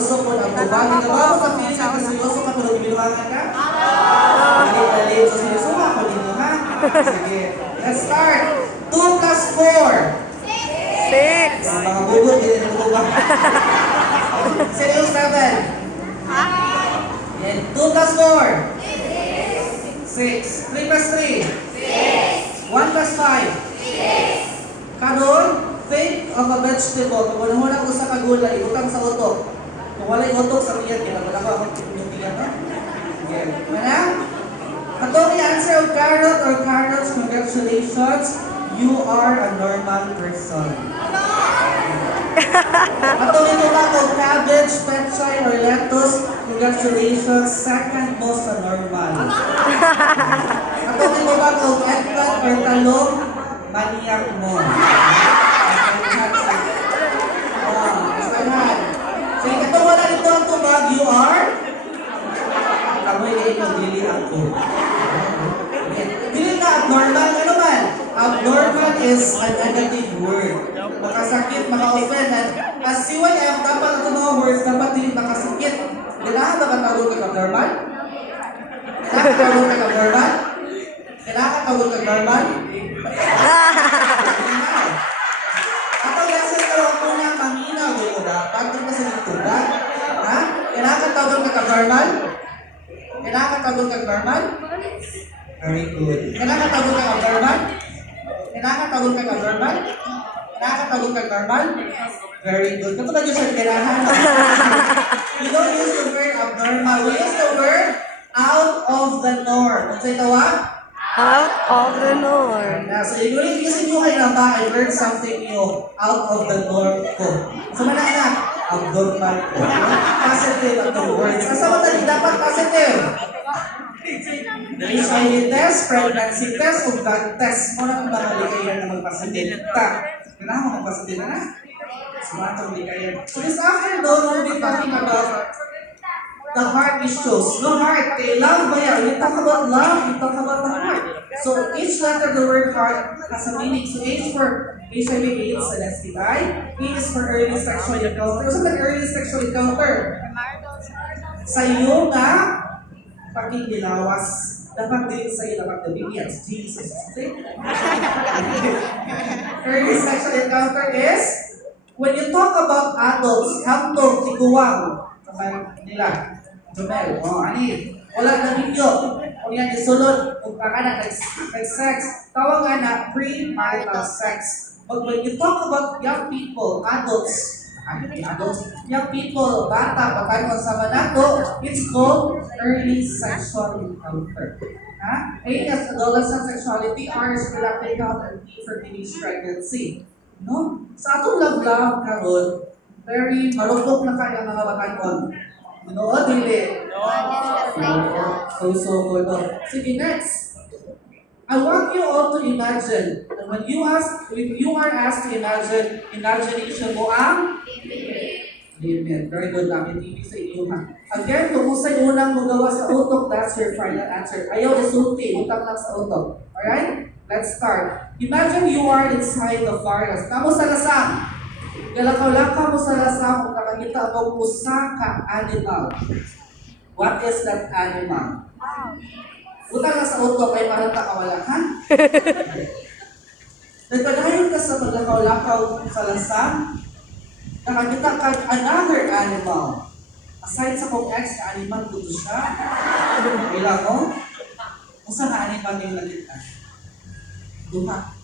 seryoso po ang tubag. Ito ba sa feeling na seryoso ka pero binuhangan ka? Dali. So seryoso ako dito ha? Sige. Let's start. 2 plus 4. 6. Mga bubog, hindi na bubog. Sino yung 7? 2 plus 4? 6. 3 plus 3? 1 plus 5? Karon, think of a vegetable. Kung wala ko sa kagulay, ibutang sa utok. Kung wala yung utok sa tiyan, kaya wala ko akong yung tiyan, no? Okay. Mana? Atong answer of carrot or carrots, congratulations. You are a normal person. Atong ito ba kung cabbage, pechay, or lettuce, congratulations, second most sa normal. Atong ito ba kung eggplant or talong, maniyak mo. So, ito wala ito ang tubag, you are? Kamoy kayo yung dili ako. Dili na abnormal, ano man? Abnormal is a negative word. Makasakit, maka-offend. As CYF, dapat ito mga words, dapat din makasakit. Kailangan ba tawag ka abnormal? Kailangan tawag ka abnormal? Kailangan tawag ka abnormal? Ako lesson ko ako na maminaw mo dapat kung kasi nagtubag. Ha? Kailangan tawag ka abnormal? Kailangan tawag ka abnormal? Very good. Kailangan tawag ka abnormal? Kailangan tawag ka abnormal? Kailangan tawag ka abnormal? Very good. Katulad yung sa kailangan. We don't use the word abnormal. We use the word out of the norm. Ano sa ito Out of the norm. So, ulit kasi nyo kayo na ba, I learned something new out of the norm ko. So, na, abnormal ko. Positive at the words. Asa mo tali, dapat positive. HIV test, pregnancy test, o drug test. Muna kung mga ligayan na magpasadil. Kailangan mo magpasadil na. Sumatong ligayan. So, this afternoon, we'll be talking about the heart issues. No heart. Love ba yan? We talk about love. We talk about the heart. So each letter of the word heart has a meaning. So H for HIV/AIDS and STI. E is for early sexual encounter. So the early sexual encounter. Sa iyo nga, pakikilawas. Dapat din sa iyo dapat gawin. Jesus. See? Early sexual encounter is when you talk about adults, hantong, tiguwang, kapag nila. Jumel, ani, wala na ninyo. Kung yan isulod, kung ka na nag-sex, tawag nga na pre-marital sex. But when you talk about young people, adults, young people, bata, patay sa manato, it's called early sexual encounter. A is adolescent sexuality, R is reproductive health, and T for teenage pregnancy. No? Sa atong love-love karon, very marupok na kaya mga batayon. No, dili. So good. Sige, next. I want you all to imagine. And when you are asked to imagine, imagination mo ang limit. Very good lang. Hindi sa iyo ha. Again, kung sa'y unang magawa sa utok, that's your final answer. Ayaw isulti. Utang lang sa utok. Alright? Let's start. Imagine you are inside the forest. Kamu sa lasang. Galakaw-lakaw mo sa lasang kung nakakita mo usa ka animal. What is that animal? Utang lang sa utok ay parang takawala, ha? Nagpadayon ka sa maglakaw-lakaw sa lasang, nakakita ka another animal. Aside sa kong ex na animal, kuto siya. Wala mo? Usa ka animal yung nakita? Duha.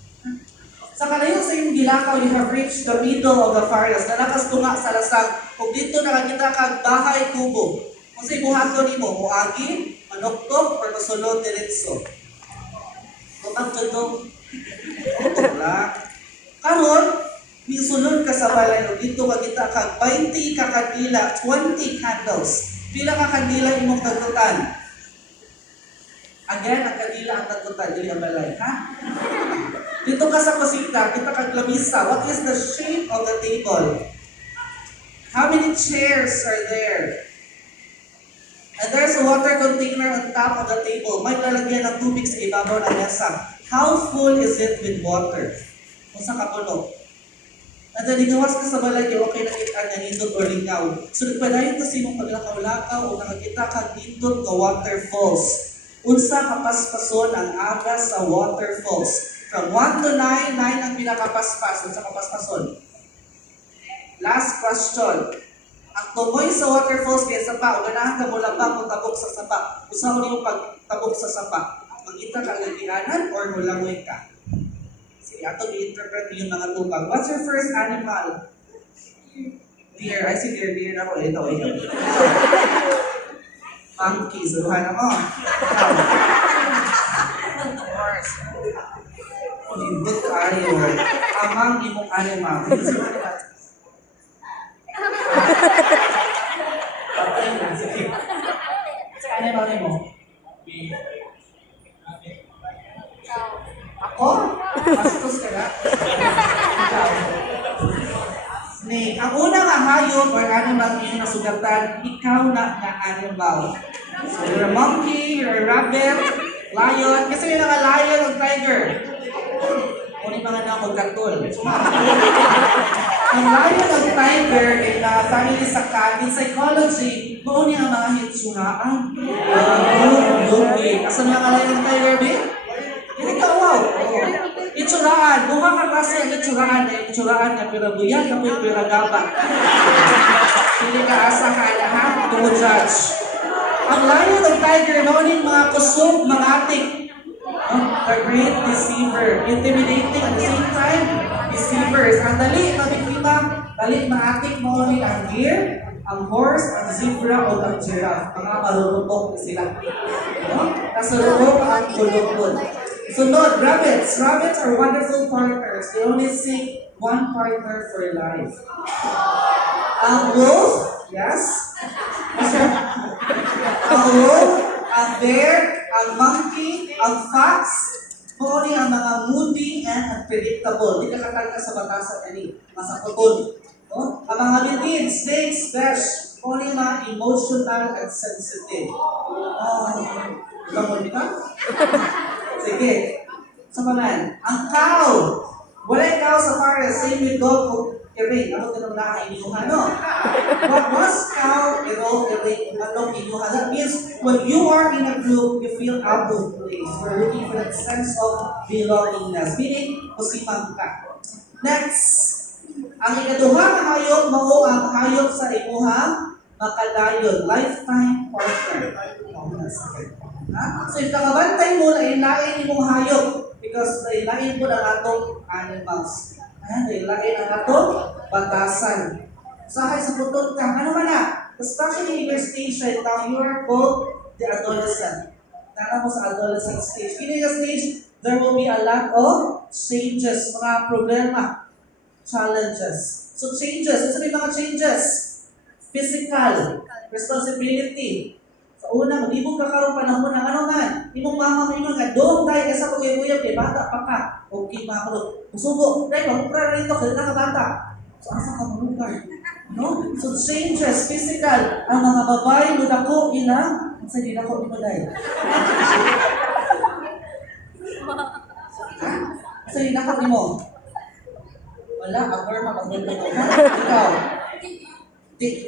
Sa kalayo sa iyong gilakaw, you have reached the middle of the forest. Nalakas tunga sa lasang. Kung dito nakakita kang bahay kubo. Kung sa'y buhato ni mo, muagi, manoktok, or masunod diretso. Tutang tutong. Wala. Karon, misulod ka sa balay. Dito makita kang 20 ka kandila, 20 candles. Pila ka kandila imong tagutan? Again, ang kandila ang tagutan, dili ang balay, ha? Dito ka sa kusina, kita kang lamisa. What is the shape of the table? How many chairs are there? And there's a water container on top of the table. May lalagyan ng tubig sa ibabaw ng mesa. How full is it with water? Kung sa kapulo? At gawas ka sa balay, okay nakita nga nindot o lingaw. So nagpadayon kasi mong paglakaw-lakaw o nakakita ka nindot nga waterfalls. Unsa kapaspason ang aga sa waterfalls. From 1 to 9, 9 ang pinakapaspas. Unsa kapaspason? Last question. Ang tumoy sa waterfalls kaya sapa, o ganahan ka mula ba kung tabok sa sapa? Usa mo nimo pagtabok sa sapa? Magita ka lagianan or mulangoy ka? Sige, ato i-interpret yung mga tubag. What's your first animal? Deer. I see deer. Deer na ko. Ito. Monkey. Suluhan ako. Horse. Libot tayo. Amang imong animal. Okay na. Sige. Sa animal mo? Ako? Bastos ka na? Ikaw? Snake. Ang unang hayop or animal yung nasugatan, ikaw na animal. So you're a monkey, you're a rabbit, lion. Kasi yung mga lion o tiger. Kung mga na ako gatol. Ang lion o tiger ay natangi sa in psychology, kung ang mga hitsuraan. Asa mga lion o tiger, babe? Hindi ka, wow. Itsuraan. Buha ka kasi ang itsuraan. Itsuraan na pirabuyan na po yung piragaba. Hindi ka asa ka lahat to judge. Ang lion o tiger, noon mga kusog, mga atik. The great deceiver. Intimidating at the same time, deceivers. Ang dali, mabiktima, dali maatik mo ang deer, ang horse, ang zebra o ang giraffe. Mga marurupok na sila. Kasurupok ang kulupod. Sunod, rabbits. Rabbits are wonderful partners. They only seek one partner for life. Ang wolf, yes? Ang wolf, ang bear, ang monkey, ang fox, kung ang mga moody and unpredictable. Di ka katagka sa batasan ani, masakotod. Ang mga bibid, snakes, fish, kung yung mga emotional and sensitive. Gamon ka? Sige. Sa panan, ang cow. Walay cow sa forest, same with dog o iring. Ano ka nang nakainuhan, no? What was cow, iro, iring, anong inuhan? That means, when you are in a group, you feel out of place. We're looking for that sense of belongingness. Meaning, kusimang ka. Next, ang ikaduha na hayop, mao ang hayop sa imuhang makadayon, lifetime partner. So if nakabantay mo, lain-lain imong hayop because lain-lain po ng atong animals. Lain ang atong batasan. Sahay sa putod ka, ano man na? Especially in your stage right now, you are called the adolescent. Tara mo sa adolescent stage. In your stage, there will be a lot of changes, mga problema, challenges. So changes, ano yung mga changes? Physical, responsibility. Sa una, mag-ibog ka karoon panahon ng ano man. Imong mama mo ingon nga, doon tayo kasi ako kaya kay bata pa ka. Okay, mga kulo. Musugo, dahil magpura rito, kaya ka bata. So asa ka malugar? No? So changes, physical. Ang mga babae, ludako, ilang, sa dinako ni mo dahil. Sa dinako ni mo. Wala, agor mag-agor ko. Ikaw. Di.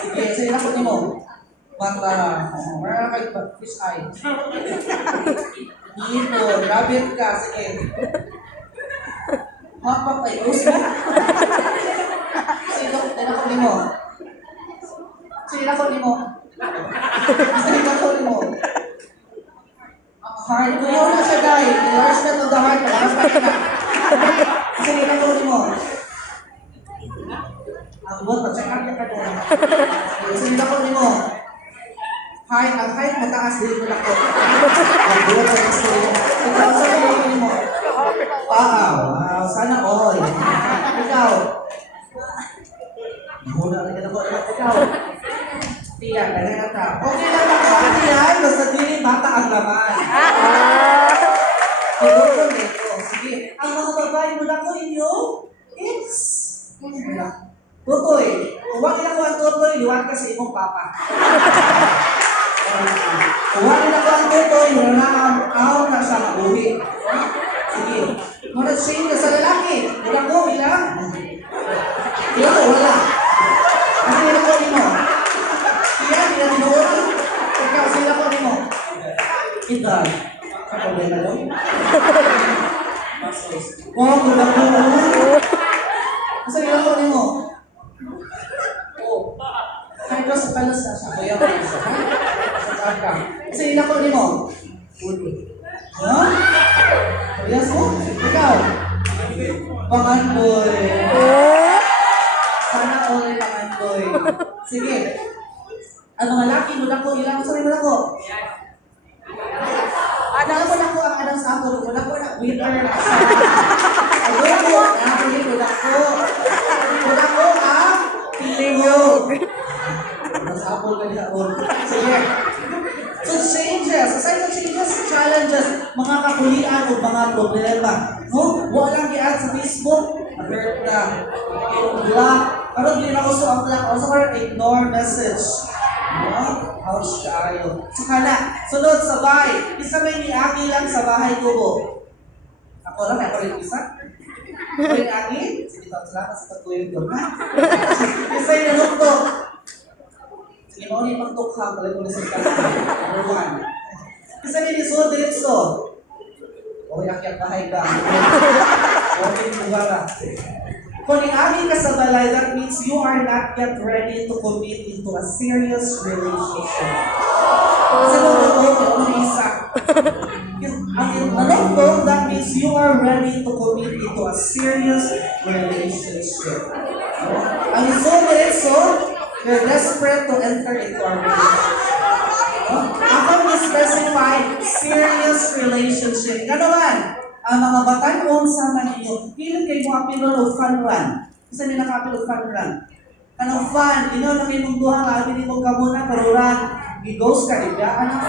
Sige, sa dinako ni mo. Mata, meron kayo fish eye. Dito, rabbit ka, sige. Hapak ay gusto. Sinako ni mo. Sinako ni mo. Sinako ni mo. Heart, tuyo na siya guys. Yours na to the heart. Sinako ni mo. Ang buot, check out ka doon. Sinako ni mo. Height, ang height mataas din mo na ko. Ang buot sa gusto. Ikaw sa ni mo. Wow, sana all. Ikaw. Muna rin ka na po. Ikaw. Tiyan, ganyan ka. Okay lang ako sa tiyan. Basta dili bata ang laman. Ito nito. Sige. Ang mga babae mo na ko inyo, it's tutoy. Kung wag na ko ang tutoy, liwan ka sa imong papa. Kung wag na ko ang tutoy, wala na ang na siya mabuhi. Sige. Muna change ka sa lalaki. Wala ko, ilang? Ilang ko, wala. Kasi ilang ko mo. Ilang mo. Ikaw, sila ko mo. Idag. Ang problema daw? Oh, wala ko. Kasi ilang ko mo. Oh. Kahit ko sa palos na siya. Kaya ko siya. Sa kaka. Kasi ilang ko mo. Ulo. Ha? Yes mo? Ikaw? Pangandoy. Sana all ay pangandoy. Sige. Ang mga laki, mula ko, ilang ko sa mula ko. Anak ko na ko ang anak sa ako. Mula ko na, winter na sa. Mula ko, mula ko. Mula ko ang piliyog. Mas apple ka niya. Sige. So changes, aside from changes, challenges, mga kapulian o mga problema. No? Walang i-add sa Facebook, alert na, block. Pero hindi na gusto ang block. Also, ignore message. No? Ouch kaayo. So kana, sunod sa bahay. Isa may niagi lang sa bahay ko po. Ako lang, ako rin isa. Ako rin agi? Sige, salamat sa pagtuyog ko. Isa yung nanukto. Sige, mo ni pagtukhang, pala ko na sa number 1. Isa ni Lisod dito. O, yakyat bahay ka. Okay, bugara. Kung iami ka sa balay, that means you are not yet ready to commit into a serious relationship. Sa loob ng isa. Ang that means you are ready to commit into a serious relationship. Ang Lisod dito, you're desperate to enter into a relationship. Ako ni-specify serious relationship. Gano'n ang mga batan-ong sama ninyo, pilit kayo mo apilo o fun run. Isa nila ka-apilo o fun run. Anong fun? Ino na kayo mong duha nga, abili mong kamuna, pero run, i-ghost ka, ibiyaan ka.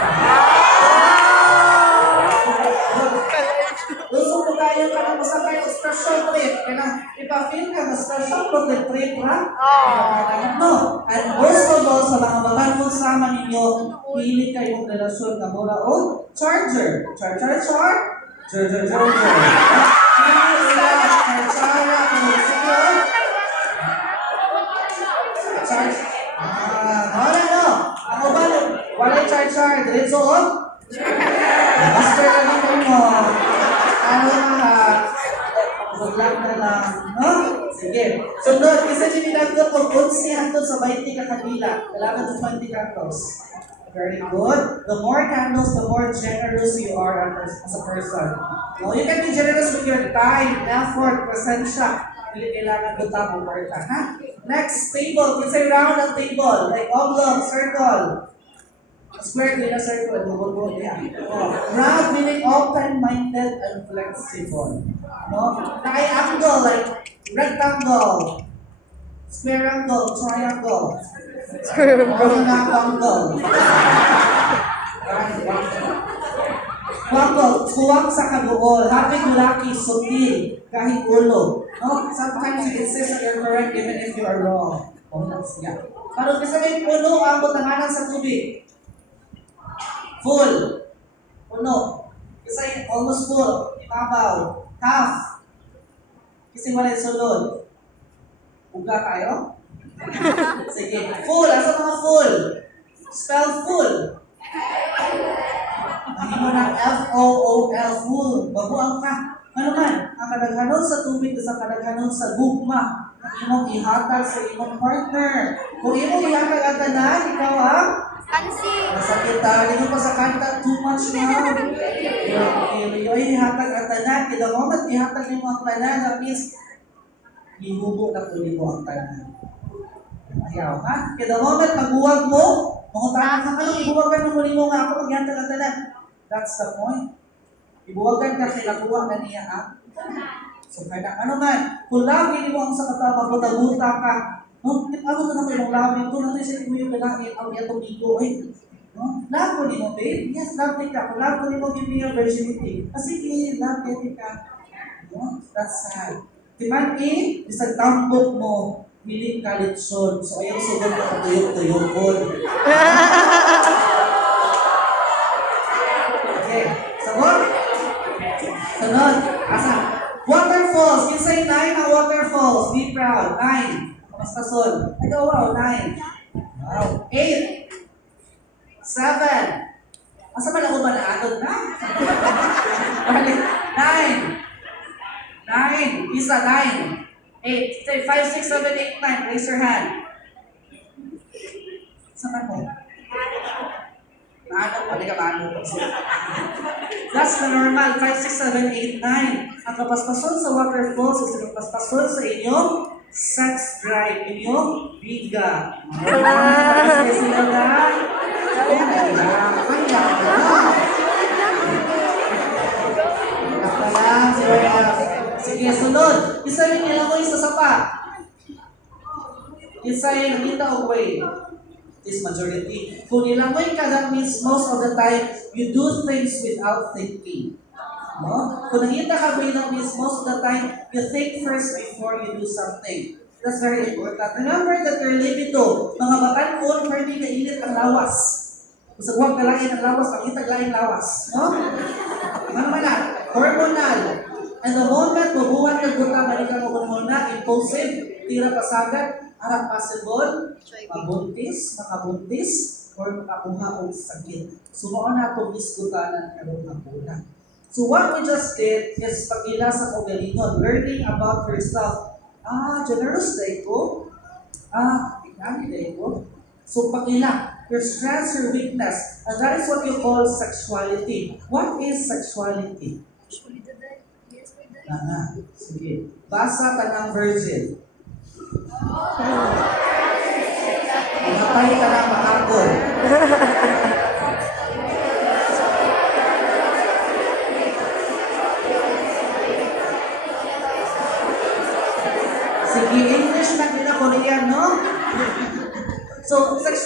Gusto mo kayo ka na masakay o special trip. Kaya ipa-feel ka na special trip, ha? No. And most of all, sa mga batan-ong sama ninyo, pilit kayong relasyon na mula o charger. Charger. Ako ba? Walay charger. Diretso o? Master ka na mo. Ano na? Maglag na lang. No? Sige. Sunod. Isa din nilagdo kung kunsi hantod sa 20 ka kanila. Kailangan sa 20 candles. Very good. The more candles, the more generous you are as a person. No, you can be generous with your time, effort, presensya. Hindi kailangan buta mo work ha? Next, table. It's a round of table. Like oblong, circle. Square, din na circle. Bubulbul yan. Round meaning open-minded and flexible. No? Triangle, like rectangle. Square angle, triangle. Wangle, tuwang sa kaguol, hapig laki, sutil, kahit ulo. No? Sometimes you insist that you're correct even if you are wrong. Oh, that's yeah. Pero kasi may puno ang butanganan sa tubig. Full. Puno. Kasi almost full. Ibabaw. Half. Kasi wala yung sulod. Uga kayo? Sige. Full. Asa mga full? Spell full. Hindi mo ng F-O-O-L. Full. Babuang ka. Ano man? Ang kadaghanon sa tubig sa kadaghanon sa gugma. Ang imong ihatag sa imong partner. Kung imong ihatag ang tanan, ikaw ang masakit tayo. Hindi pa sa kanta, too much now. Yung ihatag ang tanan. Kaya the moment ihatag mo ang tanan, that means ihubo na tuloy mo ang tanan. Ayaw, ha? Kaya the moment magbuwag mo, mga tanong ka, ano, ibuwagan mo muli mo nga ako, maghihatag ang tanan. That's the point. Ibuwagan ka, kailakuha na niya, ha? So, kaya ano man, kung lagi mo ang sa katama, buta-buta ka, no? Ano na naman yung lagi, ito natin siya mo yung lalaki, ang iyatong ego, no? Lago ni mo, babe? Yes, lagi ka. Kung lago ni mo, give me your virginity. Kasi, lagi ka. No? That's sad. Timan, isang tambok mo, miling kalitsyon. So, ayaw sugod ka tuyok-tuyokon. Okay. Sabot? Sunod. proud. 9. Kamusta son? Ikaw, wow, 9. Wow. 8. 7. Asa man ako ba naanod na? 9. 9. Isa, 9. 8. Say, 5, 6, 7, 8, 9. Raise your hand. Saan mo? Naanod pa, di ka maanod. That's the normal. 5, 6, 7, 8, 9. Ang kapaspason sa waterfalls is ang kapaspason sa inyong sex drive, inyong biga. Kasi sila na. Sige, sunod. Isayin nila mo isa sa pa. Isayin, kita o way. This majority. Kung nilangoy ka, that means most of the time, you do things without thinking. No? Kung nakita ka ba, that means most of the time, you think first before you do something. That's very important. Remember that your libido, mga batan-on, pwede na init ang lawas. Kung huwag kalain ang lawas, pangitag lain lawas. No? Ano man na? Hormonal. And the moment mabuhat ng buta, balikan mo muna, impulsive, tira pasagad, harap possible, mabuntis, makabuntis, or makakuha o sakit. Sumoon na itong isgutanan karong hapunan. So what we just did is pagila sa kaugalingon, learning about yourself. Generous day ko. Ikani day ko. So pagila, your strengths, your weakness, and that is what you call sexuality. What is sexuality? Sige. Basa tanang virgin. Matay ka na makakol. Sige, English na din ako Korean, no? So, sexual